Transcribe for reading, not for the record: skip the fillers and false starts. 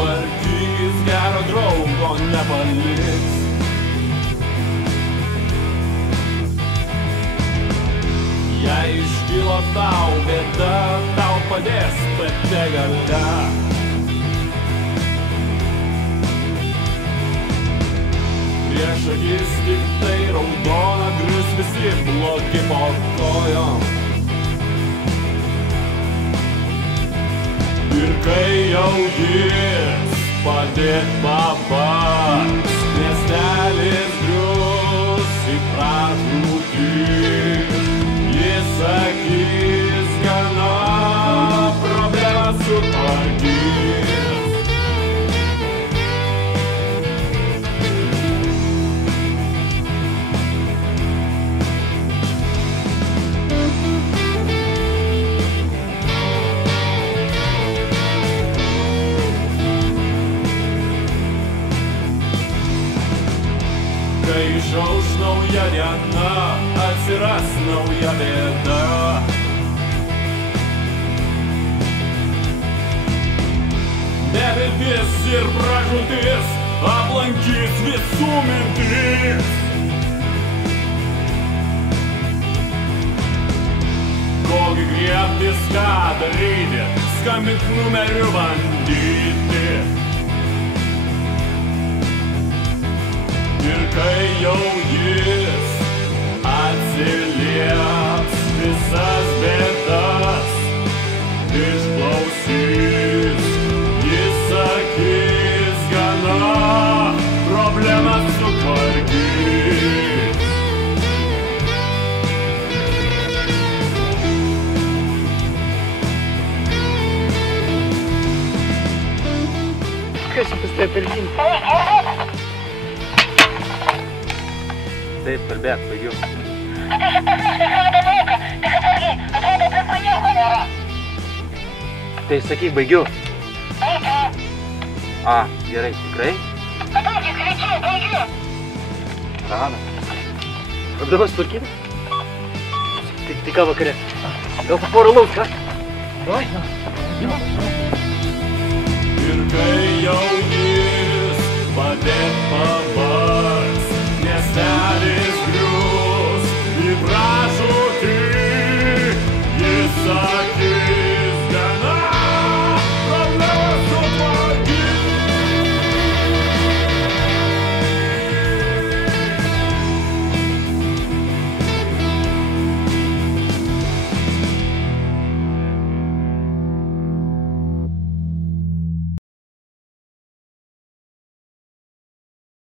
sutvarkys, gero draugo nepaliks. Jei iškilo tau bėda, tau padės pati galia. Prieš akis tik tai raudona, grius visi blogi po kojom. Ir kai jau jis padėt pabars, miestelis grius į pražūtį. Jis sakys, gana problemą sutvarkys. Kai išauš nauja diena, atsiras nauja bėda. Neviltis ir pražūtis aplankys visų mintis. Kogi griebtis, ką daryti, skambint numeriu bandyti. Ir kai jau jis atsilieps, visas bėdas išklausys. Jis sakys, gana problemą sutvarkys. Kas pas tai per žinį? Taip, kalbėk, baigiu. Tai šitas miškas skauda lauką, tik atsargiai, atrodo, aplink nieko nėra. Tai sakyk, baigiu. Baigiu. A, gerai, tikrai? Padaugik, greičiau, baigiu. Rana. Apdavas tvarkyti? Tai ką vakare? Gal po porą lauk, ką? Oi, Ir kai